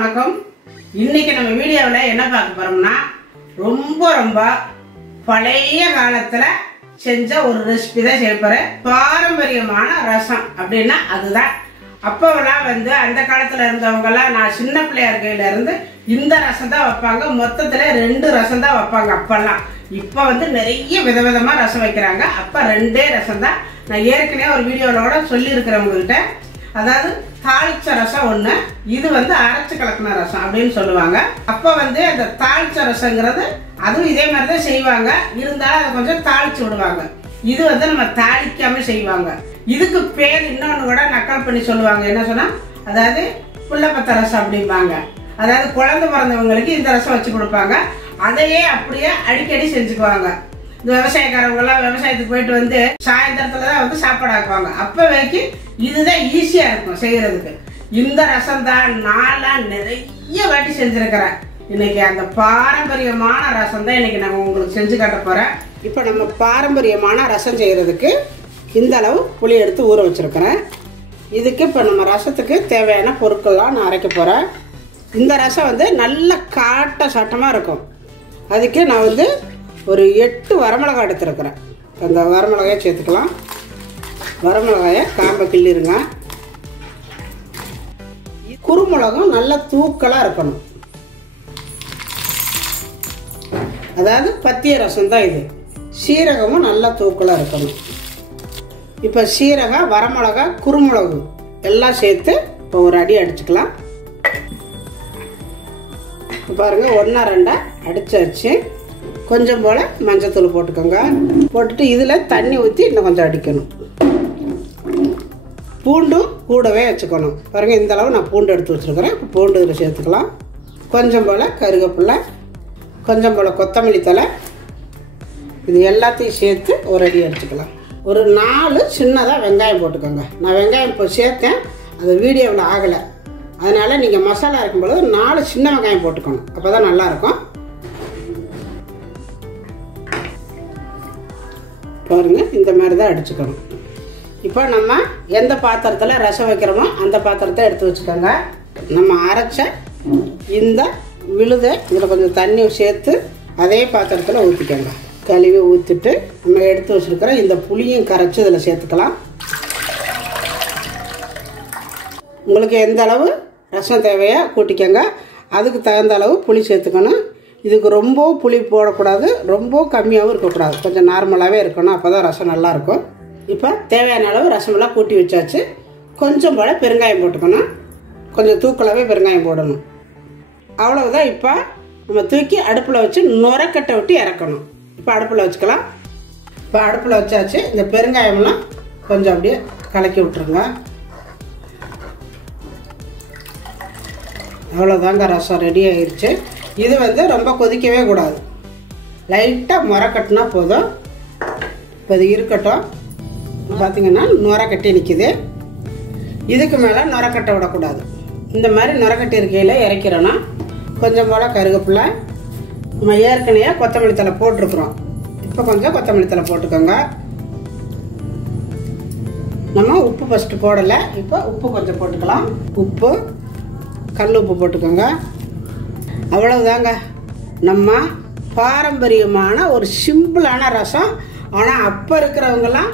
வணக்கம். இன்னைக்கு நம்ம வீடியோவில் என்ன பார்க்க போறோம்னா ரொம்ப ரொம்ப பழைய காலத்துல செஞ்ச ஒரு ரெசிபி தான் செய்ய போறேன். பாரம்பரியமான ரசம் அப்படின்னா அதுதான். அப்போவெல்லாம் அந்த காலத்துல இருந்தவங்க எல்லாம் நான் சின்ன பிள்ளையா இருக்கையில இருந்து இந்த ரசம் தான் வைப்பாங்க. மொத்தத்துல 2 ரசம் தான் வைப்பாங்க அப்பெல்லாம். இப்ப நிறைய விதவிதமா ரசம் வைக்கிறாங்க. அப்ப 2 ரசம் தான். நான் ஏற்கனவே ஒரு வீடியோவோட சொல்லி இருக்கிறவங்ககிட்ட, அதாவது தாளிச்ச ரசம் ஒண்ணு, இது அரைச்சு கலக்கின ரசம் அப்படின்னு சொல்லுவாங்க. அப்ப அந்த தாளிச்ச ரசங்கிறது அதுவும் இதே மாதிரிதான் செய்வாங்க. இருந்தாலும் அதை கொஞ்சம் தாளிச்சு விடுவாங்க. இது நம்ம தாளிக்காம செய்வாங்க. இதுக்கு பேர் இன்னொன்னு கூட நக்கல் பண்ணி சொல்லுவாங்க. என்ன சொன்னா, அதாவது புள்ளப்பத்த ரசம் அப்படிம்பாங்க. அதாவது குழந்தை பிறந்தவங்களுக்கு இந்த ரசம் வச்சு கொடுப்பாங்க. அதையே அப்படியே அடிக்கடி செஞ்சுக்குவாங்க. இந்த விவசாயக்காரவங்க எல்லாம் விவசாயத்துக்கு போயிட்டு சாயந்தரத்துலதான் சாப்பாடு ஆக்குவாங்க. அப்ப வரைக்கும் இதுதான் ஈஸியா இருக்கும் செய்யறதுக்கு. இந்த ரசம் தான் நான் நிறைய வாட்டி செஞ்சிருக்கிறேன். இன்னைக்கு அந்த பாரம்பரியமான ரசம் தான் இன்னைக்கு நான் உங்களுக்கு செஞ்சு காட்ட போறேன். இப்ப நம்ம பாரம்பரியமான ரசம் செய்யறதுக்கு இந்த அளவு புளி எடுத்து ஊற வச்சிருக்கிறேன். இதுக்கு இப்ப நம்ம ரசத்துக்கு தேவையான பொருட்கள்லாம் நான் அரைக்க போறேன். இந்த ரசம் நல்ல காட்ட சட்டமா இருக்கும். அதுக்கு நான் ஒரு 8 வரமிளகாய் எடுத்துருக்கிறேன். அந்த வரமிளகாயை சேர்த்துக்கலாம். வரமிளகாயை காம்பை கிள்ளிருங்க. குறுமிளகும் நல்ல தூக்கலாக இருக்கணும். அதாவது பத்திய ரசம் தான் இது. சீரகமும் நல்லா தூக்கலாக இருக்கணும். இப்போ சீரகம், வரமிளகா, குறுமிளகு எல்லாம் சேர்த்து இப்போ ஒரு அடி அடிச்சுக்கலாம். பாருங்க, 1-2 அடிச்சாச்சு. கொஞ்சம் போல மஞ்சத்தூள் போட்டுக்கோங்க. போட்டுட்டு இதில் தண்ணி ஊற்றி இன்னும் கொஞ்சம் அடிக்கணும். பூண்டும் கூடவே வச்சுக்கணும். பாருங்க, இந்த அளவு நான் பூண்டு எடுத்து வச்சுருக்கிறேன். பூண்டு இதில் சேர்த்துக்கலாம். கொஞ்சம் போல் கருவேப்பிலை, கொஞ்சம் போல் கொத்தமல்லி தழை, இது எல்லாத்தையும் சேர்த்து ஒரு அடி அடிச்சுக்கலாம். ஒரு 4 சின்னதாக வெங்காயம் போட்டுக்கோங்க. நான் வெங்காயம் இப்போ சேர்த்தேன், அது வீடியோவில் ஆகலை. அதனால் நீங்கள் மசாலா இருக்கும்பொழுது 4 சின்ன வெங்காயம் போட்டுக்கணும். அப்போ தான் நல்லாயிருக்கும். பாருங்க, இந்த மாதிரி தான் அடிச்சுக்கணும். இப்போ நம்ம எந்த பாத்திரத்தில் ரசம் வைக்கிறோமோ அந்த பாத்திரத்தை எடுத்து வச்சுக்கோங்க. நம்ம அரைச்ச இந்த விழுதை இதில் கொஞ்சம் தண்ணி சேர்த்து அதே பாத்திரத்தில் ஊற்றிக்கோங்க. கழுவி ஊற்றிட்டு நம்ம எடுத்து வச்சுருக்கிற இந்த புளியும் கரைச்சி இதில் சேர்த்துக்கலாம். உங்களுக்கு எந்த அளவு ரசம் தேவையோ கூட்டிக்கோங்க. அதுக்கு தகுந்த அளவு புளி சேர்த்துக்கணும். இதுக்கு ரொம்ப புளி போடக்கூடாது, ரொம்ப கம்மியாகவும் இருக்கக்கூடாது. கொஞ்சம் நார்மலாகவே இருக்கணும். அப்போ தான் ரசம் நல்லாயிருக்கும். இப்போ தேவையான அளவு ரசமெல்லாம் கூட்டி வச்சாச்சு. கொஞ்சம் போல் பெருங்காயம் போட்டுக்கணும். கொஞ்சம் தூக்கலாகவே பெருங்காயம் போடணும். அவ்வளவுதான். இப்போ நம்ம தூக்கி அடுப்பில் வச்சு நுரக்கட்டை விட்டு இறக்கணும். இப்போ அடுப்பில் வச்சுக்கலாம். இப்போ அடுப்பில் வச்சாச்சு. இந்த பெருங்காயம்லாம் கொஞ்சம் அப்படியே கலக்கி விட்டுருங்க. அவ்வளோதாங்க, ரசம் ரெடி ஆயிடுச்சு. இது ரொம்ப கொதிக்கவே கூடாது. லைட்டாக முறை கட்டினா போதும். இப்போ இது இருக்கட்டும். பார்த்தீங்கன்னா நுரை கட்டி நிற்கிது. இதுக்கு மேலே நுரை கட்ட விடக்கூடாது. இந்த மாதிரி நுரை கட்டி இருக்கையில் இறக்கிறோன்னா கொஞ்சம் போல் கருவேப்பிலை, நம்ம ஏற்கனவே கொத்தமல்லி தழை போட்டிருக்குறோம். இப்போ கொஞ்சம் கொத்தமல்லி தழை போட்டுக்கோங்க. நம்ம உப்பு ஃபஸ்ட்டு போடலை. இப்போ உப்பு கொஞ்சம் போட்டுக்கலாம். உப்பு, கல் உப்பு போட்டுக்கோங்க. அவ்வளவுதாங்க, நம்ம பாரம்பரியமான ஒரு சிம்பிளான ரசம். ஆனால் அப்போ இருக்கிறவங்கலாம்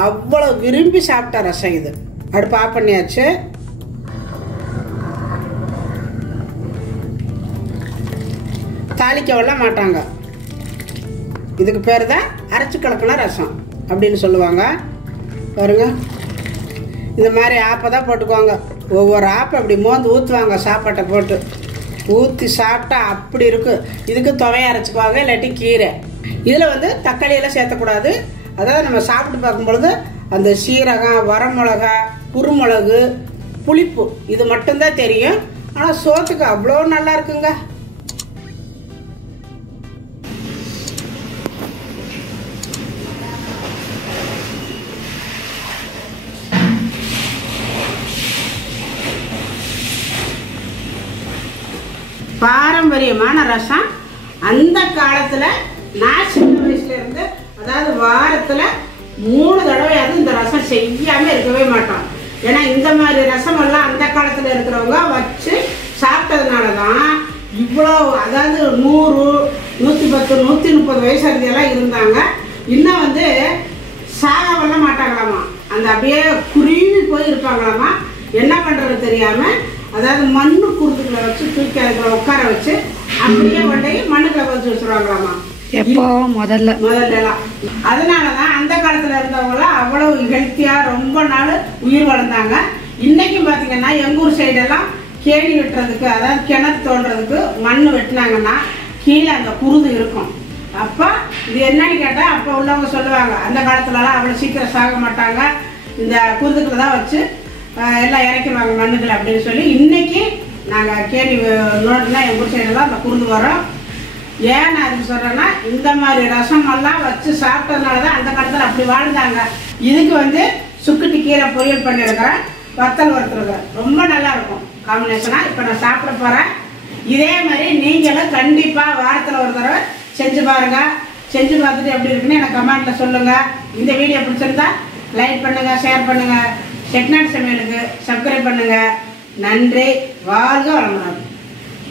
அவ்வளோ விரும்பி சாப்பிட்ட ரசம் இது. அடுப்பு ஆஃப் பண்ணியாச்சு. தாளிக்க விட மாட்டாங்க. இதுக்கு பேர் தான் அரைச்சி கலக்கின ரசம் அப்படின்னு சொல்லுவாங்க. பாருங்க, இந்த மாதிரி ஆப்பை தான் போட்டுக்குவாங்க. ஒவ்வொரு ஆப்பை அப்படி மோந்து ஊற்றுவாங்க. சாப்பாட்டை போட்டு ஊற்றி சாப்பிட்டா அப்படி இருக்கும். இதுக்கு துவையை அரைச்சிக்குவாங்க, இல்லாட்டி கீரை. இதில் தக்காளியெல்லாம் சேர்த்தக்கூடாது. அதாவது நம்ம சாப்பிட்டு பார்க்கும்பொழுது அந்த சீரகம், வரமிளகா, குறுமிளகு, புளிப்பு இது மட்டும்தான் தெரியும். ஆனால் சோத்துக்கு அவ்வளோ நல்லா இருக்குங்க. பாரம்பரியமான ரசம். அந்த காலத்துல நான் சின்ன வயசுல இருந்து, அதாவது வாரத்துல 3 தடவையாவது இந்த ரசம் செய்யாம இருக்கவே மாட்டோம். ஏன்னா இந்த மாதிரி ரசம் எல்லாம் அந்த காலத்துல இருக்கிறவங்க வச்சு சாப்பிட்டதுனால தான் இவ்வளோ, அதாவது 100, 110, 130 வயசு அறுதியெல்லாம் இருந்தாங்க. இன்னும் வந்து சாக பண்ண மாட்டாங்களாமா, அந்த அப்படியே குருவி போய் இருப்பாங்களாமா. என்ன பண்ணுறது தெரியாமல், அதாவது மண்ணு குருத்துக்களை வச்சு தூக்கி அதுக்குள்ள உட்கார வச்சு அப்படியே கொண்டு மண்ணுக்குள்ள வச்சு வச்சுருவாங்களாமா. எப்போ முதல்லலாம். அதனால தான் அந்த காலத்தில் இருந்தவங்களாம் அவ்வளவு ஹெல்த்தியாக ரொம்ப நாள் உயிர் வளர்ந்தாங்க. இன்றைக்கும் பார்த்தீங்கன்னா எங்கள் ஊர் சைடெல்லாம் கேணி வெட்டுறதுக்கு, அதாவது கிணறு தோண்டுறதுக்கு மண் வெட்டினாங்கன்னா கீழே அந்த குருது இருக்கும். அப்போ இது என்னன்னு கேட்டால் அப்போ உள்ளவங்க சொல்லுவாங்க, அந்த காலத்துலலாம் அவ்வளோ சீக்கிரம் சாக மாட்டாங்க, இந்த குருதுக்களை தான் வச்சு எல்லாம் இறக்கிடுவாங்க மண்ணுக்களை அப்படின்னு சொல்லி. இன்றைக்கி நாங்கள் கேணி நோண்டுனா எங்கள் ஊர் சைடெல்லாம் அந்த குருது வரும். ஏன் நான் அதுக்கு சொல்கிறேன்னா, இந்த மாதிரி ரசமெல்லாம் வச்சு சாப்பிட்டதுனால தான் அந்த காலத்தில் அப்படி வாழ்ந்தாங்க. இதுக்கு வந்து சுக்குட்டி கீரை பொரியல் பண்ணியிருக்கிறேன், வத்தல் வறுத்துருக்கிறேன். ரொம்ப நல்லா இருக்கும் காம்பினேஷனாக. இப்போ நான் சாப்பிட போகிறேன். இதே மாதிரி நீங்களும் கண்டிப்பாக வாரத்தில் ஒரு தடவை செஞ்சு பாருங்கள். செஞ்சு பார்த்துட்டு எப்படி இருக்குன்னு எனக்கு கமெண்ட்டில் சொல்லுங்கள். இந்த வீடியோ பிடிச்சிருந்தா லைக் பண்ணுங்கள், ஷேர் பண்ணுங்கள், செட்டிநாடு சமையலுக்கு சப்ஸ்கிரைப் பண்ணுங்கள். நன்றி. வாழ்க வளமுடன்.